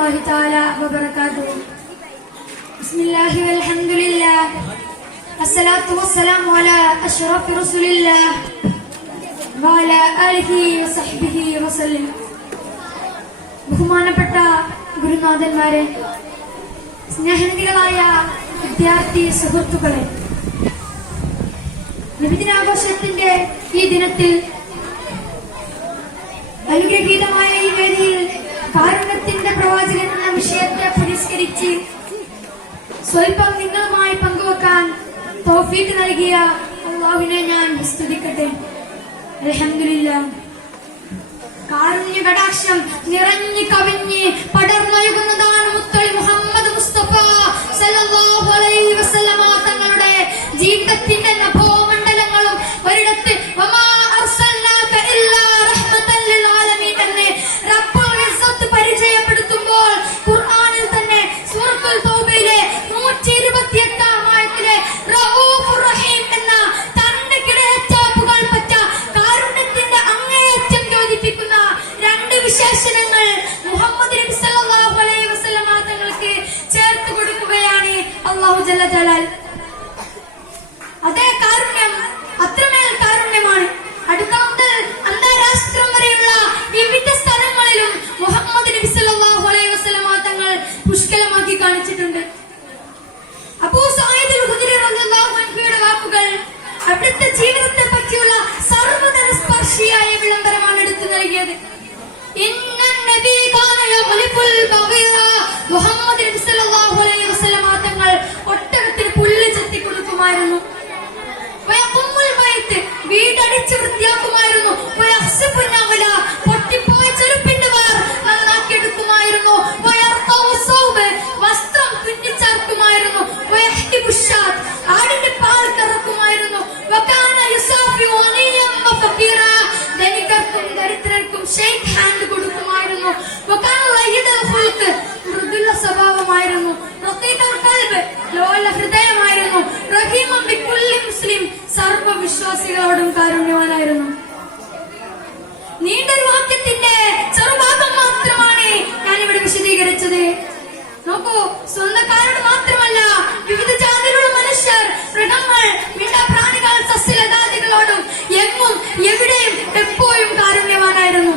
الله تعالى وبركاته. بسم الله والحمد لله الصلاة والسلام على أشرف رسول الله وعلى آله وصحبه وسلم. ബഹുമാനപ്പെട്ട ഗുരുനാഥന്മാരെ, സ്നേഹനിധികളായ വിദ്യാർത്ഥി സുഹൃത്തുക്കളെ, നബിദിനാഘോഷത്തിന്റെ ഈ ദിനത്തിൽ അനുഗ്രഹീതമായ ഈ വേദിയിൽ കാരുണ്യത്തിന്റെ പ്രവാചകൻ എന്ന വിഷയത്തെ പുരസ്കരിച്ച് സ്വല്പം നിങ്ങളുമായി പങ്കുവെക്കാൻ തൗഫീഖ് നൽകിയ അല്ലാഹുവിനെ ഞാൻ സ്തുതിക്കട്ടെ. അൽഹംദുലില്ലാഹ്. കാരുണ്യ കടാക്ഷം നിറഞ്ഞു കവിഞ്ഞ് പടർന്നൊഴുകുന്നതാണ് മുത്തളി മുഹമ്മദ് മുസ്തഫ സല്ലല്ലാഹു അലൈഹി വസല്ലമ തങ്ങളുടെ ജീവിതത്തിന്റെ നഭോമണ്ഡലങ്ങളും ഒരിടത്ത് വമാ അർസൽനാക ഇല്ലാ റഹ്മതൻ ലിൽ ആലമീൻ എന്ന് റബ്ബുൽ ഇസ്സത്ത് പരിചയപ്പെടുത്തുമ്പോൾ ഖുർആനിൽ തന്നെ സൂറത്തുൽ തൗബയിലെ 128 ആയത്തിലെ റഊഫുർ റഹീം എന്ന തന്റെ കിടച്ചാപ്പുകൾ പറ്റ കാരുണ്യത്തിന്റെ അങ്ങേയറ്റം യോജിപ്പിക്കുന്ന രണ്ട് വിശേഷണങ്ങൾ മുഹമ്മദ് നബി സല്ലല്ലാഹു അലൈഹി വസല്ലമ തങ്ങൾക്ക് ചേർത്ത് കൊടുക്കുകയാണ് അല്ലാഹു ജല്ല ജലാൽ. അതേ കാരുണ്യം അത്രമേൽ കാരുണ്യമാണ്. അടുത്ത മുതൽ അന്താരാഷ്ട്രം വരെയുള്ള വിവിധ സ്ഥലങ്ങളിലും മുഹമ്മദ് നബി സല്ലല്ലാഹു അലൈഹി വസല്ലമ തങ്ങൾ പുഷ്കലമാക്കി കാണിച്ചിട്ടുണ്ട്. അബൂ സഈദ് അൽ-ഖുദരി റളിയല്ലാഹു അൻഹുയുടെ വാക്കുകൾ അവിടുത്തെ ജീവിതത്തെ പറ്റിയുള്ള സർവ്വതല സ്പർശിയായ വിളംബരമാണ് എടുത്തു നൽകിയത്. ഇന്നൻ നബി കാന യഖ്ലിഫുൽ ബഗീറ, മുഹമ്മദ് നബി സല്ലല്ലാഹു അലൈഹി വസല്ലമ തങ്ങൾ ഒട്ടകത്തിന് പുല്ല് ചെത്തി കൊടുക്കുമായിരുന്നു. വയഖുമ്മുൽ ബൈത്ത്, വീടടിച്ച് വൃത്തിയാക്കുമായിരുന്നു. വയഖ്സിഫുൻ നഗ്ല, പൊട്ടിപ്പോയ ചെരുപ്പിന്റെ വാർ നന്നാക്കിയെടുക്കുമായിരുന്നു. വയർഖഉ സൗബ്, വസ്ത്രം തുന്നിച്ചേർക്കുമായിരുന്നു. വയഹ്തിബുഷാത്ത്, ആടിന്റെ പാൽ കറക്കുമായിരുന്നു. വകാന യുസാഫിഉ ഗനിയ്യം വഫഖീറ, ധനികർക്കും ദരിദ്രർക്കും ഷേക്ക് ഹാൻഡ് കൊടുക്കുമായിരുന്നു. വകാന ലയ്യിദുൽ ഖുൽഖ്, മൃദുല സ്വഭാവമായിരുന്നു. റഖീഖുൽ ഖൽബ്, ലോല ഹൃദയമായിരുന്നു. റഹീമൻ ബികുല്ലി മുസ്ലിം, സർവ്വ വിശ്വാസികളോടും കാരുണ്യവാനായിരുന്നു. നീണ്ടൊരു വാക്യത്തിന്റെ ചെറുഭാഗം മാത്രമാണ് ഞാനിവിടെ വിശദീകരിച്ചത്. നോക്കൂ, സ്വന്തക്കാരോട് മാത്രമല്ല, വിവിധ ജാതിയിലുള്ള മനുഷ്യർ, മൃഗങ്ങൾ, മിണ്ടാപ്രാണികൾ, സസ്യലതാദികളോടും എങ്ങും എവിടെയും എപ്പോഴും കാരുണ്യവാനായിരുന്നു.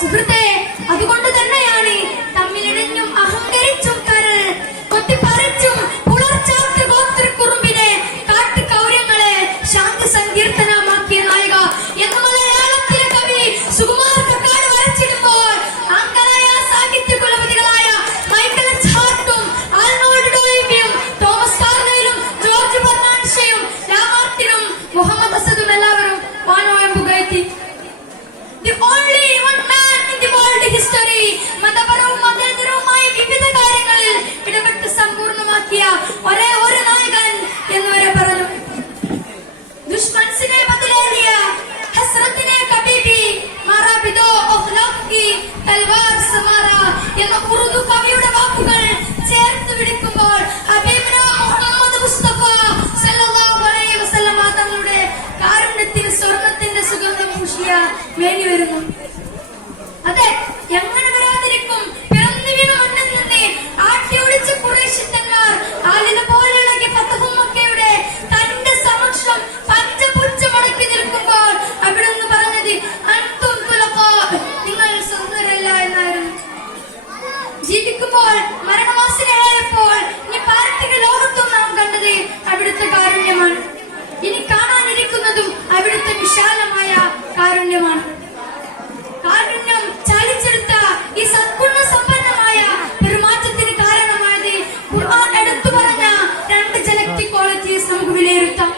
സുഹൃത്തെ, അതുകൊണ്ട് തന്നെയാണ് തമ്മിലിടഞ്ഞും അഹങ്കരിച്ചും കരൾ കൊത്തിപ്പറിച്ചും പുലർച്ചാത്ത ഗോത്രക്കുറുമ്പിനെ കാട്ടുകൗര്യങ്ങളെ ശാന്തി സങ്കീർത്തനമാക്കിയ നായിക എന്ന് മലയാളത്തിലെ കവി സുകുമാർ കക്കാട് വരച്ചിടുമ്പോൾ ആംഗലേയ സാഹിത്യ കുലപതികളായ മൈക്കൽ എച്ച് ഹാർട്ടും ആർണോൾഡ് ഡോയിബിയും തോമസ് കാർലൈലും ജോർജ് ബെർണാൻഷയും ലാമാർട്ടിനും മുഹമ്മദ് അസദും എല്ലാവരും വാനോയം പുകഴ്ത്തി. The only one man in the world history, മതപരവും മതേതരവുമായ വിവിധ കാര്യങ്ങളിൽ ഇടപെട്ട് സമ്പൂർണ്ണമാക്കിയ ഒരേ ഒരു നായകൻ എന്നുവരെ പറഞ്ഞു. ദുഷ്മൻസിനെ ബദലേറിയ ഹസ്രത്തിനെ കബീബി മറാബിദോ അഖ്ലാഖി തൽവാർ സമാറ എന്ന ഉറുദു കവിയുടെ വാക്കുകൾ ചേർത്ത് പിടിക്കുമ്പോൾ ഹബീബിന മുഹമ്മദ് മുസ്തഫ സല്ലല്ലാഹു അലൈഹി വസല്ലമ തങ്ങളുടെ കാരുണ്യത്തിൽ സ്വർണ്ണത്തിന്റെ സുഗന്ധം പൂശിയ വേണ്ടി വരുന്നു. അതെ, എങ്ങനെ വരാതിരിക്കും? പിറന്നു വീണ മണ്ണിൽ നിന്ന് ആട്ടി ഒളിച്ച ഖുറൈശിത്തന്മാർ ആലിന പോലെയുള്ള ഫതഹു മക്കയുടെ തന്റെ സമക്ഷം പഞ്ചപുച്ഛമടക്കി നിൽക്കുമ്പോൾ അവിടുന്ന് പറഞ്ഞത് അൻതും തുലഖാ, നിങ്ങൾ സ്വതന്ത്രരല്ല എന്നായിരുന്നു. ജീവിക്കുമ്പോൾ മരണവാസിയായപ്പോൾ ഈ പാരത്രിക ലോകത്തും നാം കണ്ടത് അവിടുത്തെ കാരുണ്യമാണ്. ഇനി കാണാനിരിക്കുന്നതും അവിടുത്തെ വിശാലമായ കാരുണ്യമാണ്. കാരുണ്യം ചാലിച്ചെടുത്ത ഈ സദ്ഗുണ സമ്പന്നമായ പെരുമാറ്റത്തിന് കാരണമായത് ഖുർആൻ എടുത്തു പറഞ്ഞ രണ്ട് ജനറ്റിക് ക്വാളിറ്റീസ് നമുക്ക് വിലയിരുത്താം.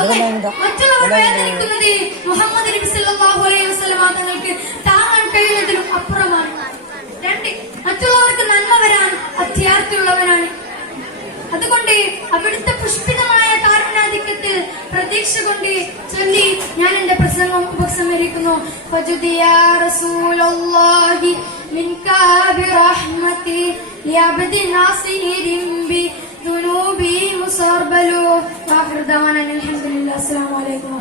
ഒന്ന്, മറ്റുള്ളവർ വേദനിക്കുന്നത് മുഹമ്മദ് നബി സല്ലല്ലാഹു അലൈഹി വസല്ലമ തങ്ങൾക്ക് താങ്ങാൻ കഴിയുന്നതിലും അപ്പുറമാണ്. രണ്ട്, മറ്റുള്ളവർക്ക് നന്മ വരാൻ അത്യാർത്ഥിയുള്ളവനാണ്. അതുകൊണ്ട് അവിടുത്തെ പുഷ്പിതമായ കാരുണ്യാധിക്യത്തിൽ പ്രതീക്ഷ കൊണ്ട് ചൊല്ലി ഞാൻ എന്റെ പ്രസംഗം ഉപസംഹരിക്കുന്നു. ഫജുദിയാ റസൂലുള്ളാഹി മിൻകാ ബിറഹ്മതി ലിഅബ്ദി നാസിരിൻ ബിദുനൂബി മുസർബലു. ആഖിറു ദഅവാനാ അൽഹംദുലില്ലാഹി. അസ്സലാമു അലൈക്കും.